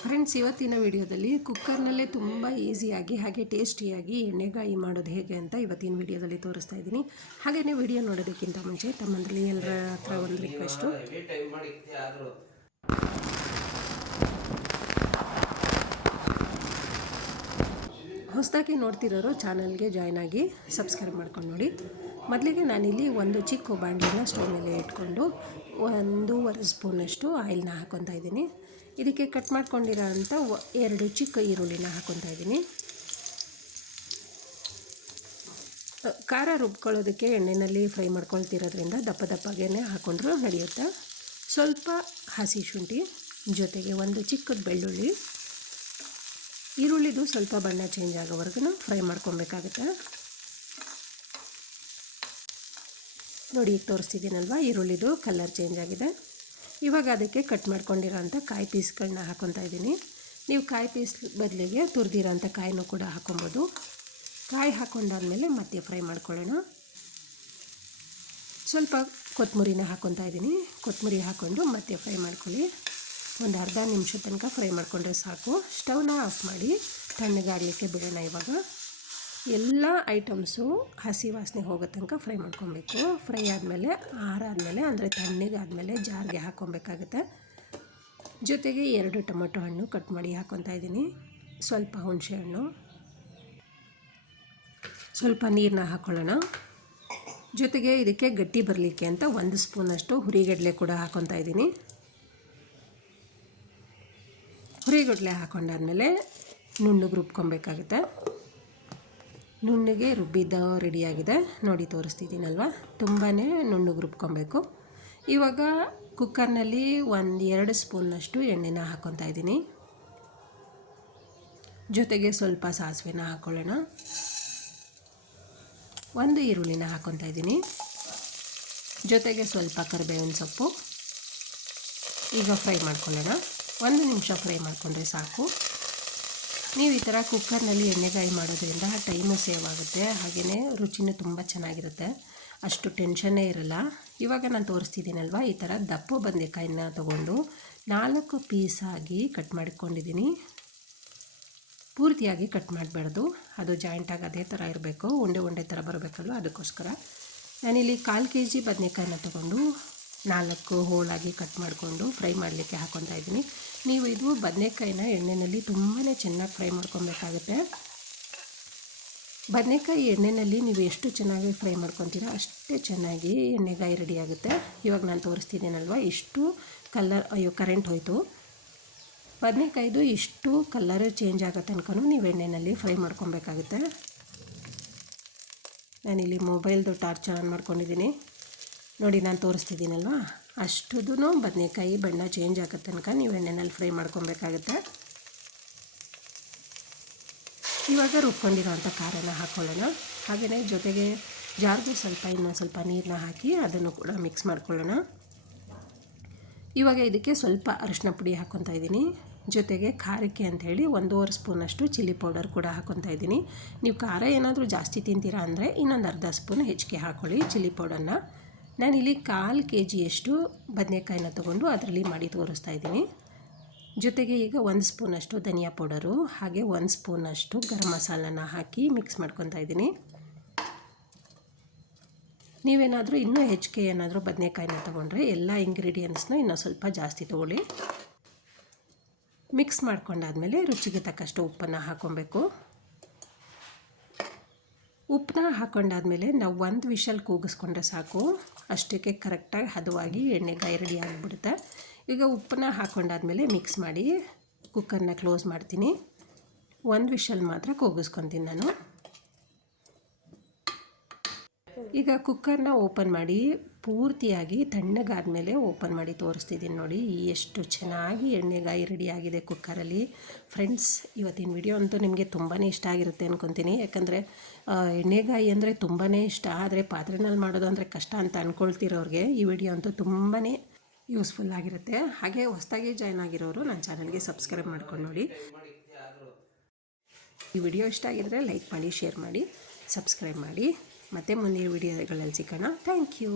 Friends, ಇವತ್ತಿನ ವಿಡಿಯೋದಲ್ಲಿ ಕುಕ್ಕರ್ನಲ್ಲೇ ತುಂಬ ಈಸಿಯಾಗಿ ಹಾಗೆ ಟೇಸ್ಟಿಯಾಗಿ ಎಣ್ಣೆಗಾಯಿ ಮಾಡೋದು ಹೇಗೆ ಅಂತ ಇವತ್ತಿನ ವಿಡಿಯೋದಲ್ಲಿ ತೋರಿಸ್ತಾ ಇದ್ದೀನಿ. ಹಾಗೆಯೇ ವಿಡಿಯೋ ನೋಡೋದಕ್ಕಿಂತ ಮುಂಚೆ ತಮ್ಮಂದ್ರಲ್ಲಿ ಎಲ್ಲರ ಹತ್ರ ಒಂದು ರಿಕ್ವೆಸ್ಟು, ಹೊಸದಾಗಿ ನೋಡ್ತಿರೋರು ಚಾನಲ್ಗೆ ಜಾಯ್ನ್ ಆಗಿ ಸಬ್ಸ್ಕ್ರೈಬ್ ಮಾಡ್ಕೊಂಡು ನೋಡಿ. ಮೊದಲಿಗೆ ನಾನಿಲ್ಲಿ ಒಂದು ಚಿಕ್ಕ ಬಾಣಲೆನ ಸ್ಟವ್ ಮೇಲೆ ಇಟ್ಕೊಂಡು 1.5 ಸ್ಪೂನಷ್ಟು ಆಯಿಲ್ನ ಹಾಕ್ಕೊತಾ ಇದ್ದೀನಿ. ಇದಕ್ಕೆ ಕಟ್ ಮಾಡ್ಕೊಂಡಿರೋ ಅಂಥ 2 ಚಿಕ್ಕ ಈರುಳ್ಳಿನ ಹಾಕ್ಕೊತಾ ಇದ್ದೀನಿ. ಖಾರ ರುಬ್ಕೊಳ್ಳೋದಕ್ಕೆ ಎಣ್ಣೆಯಲ್ಲಿ ಫ್ರೈ ಮಾಡ್ಕೊಳ್ತಿರೋದ್ರಿಂದ ದಪ್ಪ ದಪ್ಪಗೆ ಹಾಕ್ಕೊಂಡ್ರೂ ನಡೆಯುತ್ತೆ. ಸ್ವಲ್ಪ ಹಸಿ ಶುಂಠಿ ಜೊತೆಗೆ ಒಂದು ಚಿಕ್ಕದ ಬೆಳ್ಳುಳ್ಳಿ. ಈರುಳ್ಳಿದು ಸ್ವಲ್ಪ ಬಣ್ಣ ಚೇಂಜ್ ಆಗೋವರೆಗೂ ಫ್ರೈ ಮಾಡ್ಕೊಬೇಕಾಗುತ್ತೆ. ನೋಡಿ, ಈಗ ತೋರಿಸ್ತಿದ್ದೀನಲ್ವ, ಈರುಳ್ಳಿದು ಕಲರ್ ಚೇಂಜ್ ಆಗಿದೆ. ಇವಾಗ ಅದಕ್ಕೆ ಕಟ್ ಮಾಡ್ಕೊಂಡಿರೋ ಅಂಥ ಕಾಯಿ ಪೀಸ್ಗಳನ್ನ ಹಾಕ್ಕೊತಾ ಇದ್ದೀನಿ. ನೀವು ಕಾಯಿ ಪೀಸ್ ಬದಲಿಗೆ ತುರಿದಿರೋ ಅಂಥ ಕಾಯಿನೂ ಕೂಡ ಹಾಕ್ಕೊಬೋದು. ಕಾಯಿ ಹಾಕ್ಕೊಂಡಾದ್ಮೇಲೆ ಮತ್ತೆ ಫ್ರೈ ಮಾಡ್ಕೊಳ್ಳೋಣ. ಸ್ವಲ್ಪ ಕೊತ್ತಂಬರಿನ ಹಾಕ್ಕೊತಾ ಇದ್ದೀನಿ. ಕೊತ್ತಂಬರಿ ಹಾಕ್ಕೊಂಡು ಮತ್ತೆ ಫ್ರೈ ಮಾಡ್ಕೊಳ್ಳಿ. ಒಂದು ಅರ್ಧ ನಿಮಿಷ ತನಕ ಫ್ರೈ ಮಾಡಿಕೊಂಡ್ರೆ ಸಾಕು. ಸ್ಟವ್ನ ಆಫ್ ಮಾಡಿ ತಣ್ಣಗಾಗಲಿಕ್ಕೆ ಬಿಡೋಣ. ಇವಾಗ ಎಲ್ಲ ಐಟಮ್ಸು ಹಸಿ ವಾಸನೆ ಹೋಗೋ ತನಕ ಫ್ರೈ ಮಾಡ್ಕೊಬೇಕು. ಫ್ರೈ ಆದಮೇಲೆ ಆರಾದಮೇಲೆ ಅಂದರೆ ತಣ್ಣಗಾದಮೇಲೆ ಜಾರ್ಗೆ ಹಾಕ್ಕೊಬೇಕಾಗುತ್ತೆ. ಜೊತೆಗೆ 2 ಟೊಮೆಟೊ ಹಣ್ಣು ಕಟ್ ಮಾಡಿ ಹಾಕ್ಕೊತಾ ಇದ್ದೀನಿ. ಸ್ವಲ್ಪ ಹುಣಸೆ ಹಣ್ಣು, ಸ್ವಲ್ಪ ನೀರನ್ನ ಹಾಕ್ಕೊಳ್ಳೋಣ. ಜೊತೆಗೆ ಇದಕ್ಕೆ ಗಟ್ಟಿ ಬರಲಿಕ್ಕೆ ಅಂತ 1 ಸ್ಪೂನಷ್ಟು ಹುರಿಗಡಲೆ ಕೂಡ ಹಾಕ್ಕೊತಾ ಇದ್ದೀನಿ. ಹುರಿಗಡಲೆ ಹಾಕ್ಕೊಂಡಾದ್ಮೇಲೆ ನುಣ್ಣಗೆ ರುಬ್ಕೊಬೇಕಾಗುತ್ತೆ. ನುಣ್ಣಗೆ ರುಬ್ಬಿದ್ದ ರೆಡಿಯಾಗಿದೆ. ನೋಡಿ, ತೋರಿಸ್ತಿದ್ದೀನಲ್ವ, ತುಂಬಾ ನುಣ್ಣಗೆ ರುಬ್ಕೊಬೇಕು. ಇವಾಗ ಕುಕ್ಕರ್ನಲ್ಲಿ 1-2 ಸ್ಪೂನಷ್ಟು ಎಣ್ಣೆನ ಹಾಕ್ಕೊತಾ ಇದ್ದೀನಿ. ಜೊತೆಗೆ ಸ್ವಲ್ಪ ಸಾಸಿವೆನ ಹಾಕ್ಕೊಳ್ಳೋಣ. 1 ಈರುಳ್ಳಿನ ಹಾಕ್ಕೊತಾ ಇದ್ದೀನಿ. ಜೊತೆಗೆ ಸ್ವಲ್ಪ ಕರಿಬೇವಿನ ಸೊಪ್ಪು. ಈಗ ಫ್ರೈ ಮಾಡ್ಕೊಳ್ಳೋಣ. 1 ನಿಮಿಷ ಫ್ರೈ ಮಾಡಿಕೊಂಡ್ರೆ ಸಾಕು. ನೀವು ಈ ಥರ ಕುಕ್ಕರ್ನಲ್ಲಿ ಎಣ್ಣೆಗಾಯಿ ಮಾಡೋದ್ರಿಂದ ಟೈಮು ಸೇವ್ ಆಗುತ್ತೆ, ಹಾಗೆಯೇ ರುಚಿನೂ ತುಂಬ ಚೆನ್ನಾಗಿರುತ್ತೆ. ಅಷ್ಟು ಟೆನ್ಷನ್ನೇ ಇರಲ್ಲ. ಇವಾಗ ನಾನು ತೋರಿಸ್ತಿದ್ದೀನಲ್ವ, ಈ ಥರ ದಪ್ಪ ಬದನೆಕಾಯಿನ ತೊಗೊಂಡು 4 ಪೀಸಾಗಿ ಕಟ್ ಮಾಡಿಕೊಂಡಿದ್ದೀನಿ. ಪೂರ್ತಿಯಾಗಿ ಕಟ್ ಮಾಡಬಾರ್ದು, ಅದು ಜಾಯಿಂಟಾಗಿ ಅದೇ ಥರ ಇರಬೇಕು, ಉಂಡೆ ಥರ ಬರಬೇಕಲ್ವ, ಅದಕ್ಕೋಸ್ಕರ ನಾನಿಲ್ಲಿ 1/4 kg ಬದನೆಕಾಯಿನ ತೊಗೊಂಡು 4 ಹೋಳಾಗಿ ಕಟ್ ಮಾಡಿಕೊಂಡು ಫ್ರೈ ಮಾಡಲಿಕ್ಕೆ ಹಾಕ್ಕೊತಾ ಇದ್ದೀನಿ. ನೀವು ಇದು ಬದನೆಕಾಯಿನ ಎಣ್ಣೆಯಲ್ಲಿ ತುಂಬಾ ಚೆನ್ನಾಗಿ ಫ್ರೈ ಮಾಡ್ಕೊಬೇಕಾಗುತ್ತೆ. ಬದನೆಕಾಯಿ ಎಣ್ಣೆಯಲ್ಲಿ ನೀವು ಎಷ್ಟು ಚೆನ್ನಾಗಿ ಫ್ರೈ ಮಾಡ್ಕೊತೀರಾ ಅಷ್ಟೇ ಚೆನ್ನಾಗಿ ಎಣ್ಣೆಗಾಯಿ ರೆಡಿಯಾಗುತ್ತೆ. ಇವಾಗ ನಾನು ತೋರಿಸ್ತಿದ್ದೀನಲ್ವ, ಇಷ್ಟು ಕಲರ್, ಕರೆಂಟ್ ಹೋಯಿತು. ಬದನೆಕಾಯಿದು ಇಷ್ಟು ಕಲರ್ ಚೇಂಜ್ ಆಗೋ ತನಕ ನೀವು ಎಣ್ಣೆಯಲ್ಲಿ ಫ್ರೈ ಮಾಡ್ಕೊಬೇಕಾಗುತ್ತೆ. ನಾನಿಲ್ಲಿ ಮೊಬೈಲ್ದು ಟಾರ್ಚ್ ಆನ್ ಮಾಡ್ಕೊಂಡಿದ್ದೀನಿ. ನೋಡಿ, ನಾನು ತೋರಿಸ್ತಿದ್ದೀನಲ್ವ, ಅಷ್ಟುದೂ ಬದನೆಕಾಯಿ ಬಣ್ಣ ಚೇಂಜ್ ಆಗೋ ತನಕ ನೀವು ಎಣ್ಣೆಯಲ್ಲಿ ಫ್ರೈ ಮಾಡ್ಕೊಬೇಕಾಗುತ್ತೆ. ಇವಾಗ ರುಬ್ಕೊಂಡಿರೋಂಥ ಖಾರನ ಹಾಕ್ಕೊಳ್ಳೋಣ. ಹಾಗೆಯೇ ಜೊತೆಗೆ ಜಾರ್ಗೆ ಇನ್ನೊಂದು ಸ್ವಲ್ಪ ನೀರನ್ನ ಹಾಕಿ ಅದನ್ನು ಕೂಡ ಮಿಕ್ಸ್ ಮಾಡ್ಕೊಳ್ಳೋಣ. ಇವಾಗ ಇದಕ್ಕೆ ಸ್ವಲ್ಪ ಅರಿಶಿನ ಪುಡಿ ಹಾಕ್ಕೊತಾ ಇದ್ದೀನಿ. ಜೊತೆಗೆ ಖಾರಕ್ಕೆ ಅಂಥೇಳಿ 1.5 ಸ್ಪೂನಷ್ಟು ಚಿಲ್ಲಿ ಪೌಡರ್ ಕೂಡ ಹಾಕ್ಕೊತಾ ಇದ್ದೀನಿ. ನೀವು ಖಾರ ಏನಾದರೂ ಜಾಸ್ತಿ ತಿಂತೀರಾ ಅಂದರೆ ಇನ್ನೊಂದು ಅರ್ಧ ಸ್ಪೂನ್ ಹೆಚ್ಚಿಗೆ ಹಾಕ್ಕೊಳ್ಳಿ ಚಿಲ್ಲಿ ಪೌಡರ್ನ. ನಾನಿಲ್ಲಿ 1/4 kgಯಷ್ಟು ಬದನೆಕಾಯಿನ ತೊಗೊಂಡು ಅದರಲ್ಲಿ ಮಾಡಿ ತೋರಿಸ್ತಾ ಇದ್ದೀನಿ. ಜೊತೆಗೆ ಈಗ 1 ಸ್ಪೂನಷ್ಟು ಧನಿಯಾ ಪೌಡರು ಹಾಗೆ 1 ಸ್ಪೂನಷ್ಟು ಗರಂ ಮಸಾಲನ ಹಾಕಿ ಮಿಕ್ಸ್ ಮಾಡ್ಕೊತಾ ಇದ್ದೀನಿ. ನೀವೇನಾದರೂ ಇನ್ನೂ ಹೆಚ್ಚಿಗೆ ಏನಾದರೂ ಬದನೆಕಾಯಿನ ತೊಗೊಂಡ್ರೆ ಎಲ್ಲ ಇಂಗ್ರೀಡಿಯೆಂಟ್ಸ್ನ ಇನ್ನೂ ಸ್ವಲ್ಪ ಜಾಸ್ತಿ ತೊಗೊಳ್ಳಿ. ಮಿಕ್ಸ್ ಮಾಡ್ಕೊಂಡಾದ್ಮೇಲೆ ರುಚಿಗೆ ತಕ್ಕಷ್ಟು ಉಪ್ಪನ್ನು ಹಾಕ್ಕೊಬೇಕು. ಉಪ್ಪನ್ನ ಹಾಕ್ಕೊಂಡಾದ್ಮೇಲೆ ನಾವು 1 ವಿಷಲ್ ಕೂಗಿಸ್ಕೊಂಡ್ರೆ ಸಾಕು, ಅಷ್ಟಕ್ಕೆ ಕರೆಕ್ಟಾಗಿ ಹದವಾಗಿ ಎಣ್ಣೆಗಾಯಿ ರೆಡಿ ಆಗಿಬಿಡುತ್ತೆ. ಈಗ ಉಪ್ಪನ್ನ ಹಾಕ್ಕೊಂಡಾದ್ಮೇಲೆ ಮಿಕ್ಸ್ ಮಾಡಿ ಕುಕ್ಕರ್ನ ಕ್ಲೋಸ್ ಮಾಡ್ತೀನಿ. 1 ವಿಷಲ್ ಮಾತ್ರ ಕೂಗಿಸ್ಕೊತೀನಿ ನಾನು. ಈಗ ಕುಕ್ಕರ್ನ ಓಪನ್ ಮಾಡಿ ಪೂರ್ತಿಯಾಗಿ ತಣ್ಣಗಾದ್ಮೇಲೆ ಓಪನ್ ಮಾಡಿ ತೋರಿಸ್ತಿದ್ದೀನಿ. ನೋಡಿ, ಎಷ್ಟು ಚೆನ್ನಾಗಿ ಎಣ್ಣೆಗಾಯಿ ರೆಡಿಯಾಗಿದೆ ಕುಕ್ಕರಲ್ಲಿ. ಫ್ರೆಂಡ್ಸ್, ಇವತ್ತಿನ ವಿಡಿಯೋ ಅಂತೂ ನಿಮಗೆ ತುಂಬಾ ಇಷ್ಟ ಆಗಿರುತ್ತೆ ಅಂದ್ಕೊತೀನಿ. ಯಾಕಂದರೆ ಎಣ್ಣೆಗಾಯಿ ಅಂದರೆ ತುಂಬಾ ಇಷ್ಟ, ಆದರೆ ಪಾತ್ರೆನಲ್ಲಿ ಮಾಡೋದು ಅಂದರೆ ಕಷ್ಟ ಅಂತ ಅಂದ್ಕೊಳ್ತಿರೋರಿಗೆ ಈ ವಿಡಿಯೋ ಅಂತೂ ತುಂಬಾ ಯೂಸ್ಫುಲ್ ಆಗಿರುತ್ತೆ. ಹಾಗೆ ಹೊಸದಾಗಿ ಜಾಯ್ನ್ ಆಗಿರೋರು ನನ್ನ ಚಾನಲ್ಗೆ ಸಬ್ಸ್ಕ್ರೈಬ್ ಮಾಡ್ಕೊಂಡು ನೋಡಿ. ಈ ವಿಡಿಯೋ ಇಷ್ಟ ಆಗಿದರೆ ಲೈಕ್ ಮಾಡಿ, ಶೇರ್ ಮಾಡಿ, ಸಬ್ಸ್ಕ್ರೈಬ್ ಮಾಡಿ. ಮತ್ತೆ ಮುಂದಿನ ವಿಡಿಯೋಗಳಲ್ಲಿ ಸಿಗೋಣ. Thank you.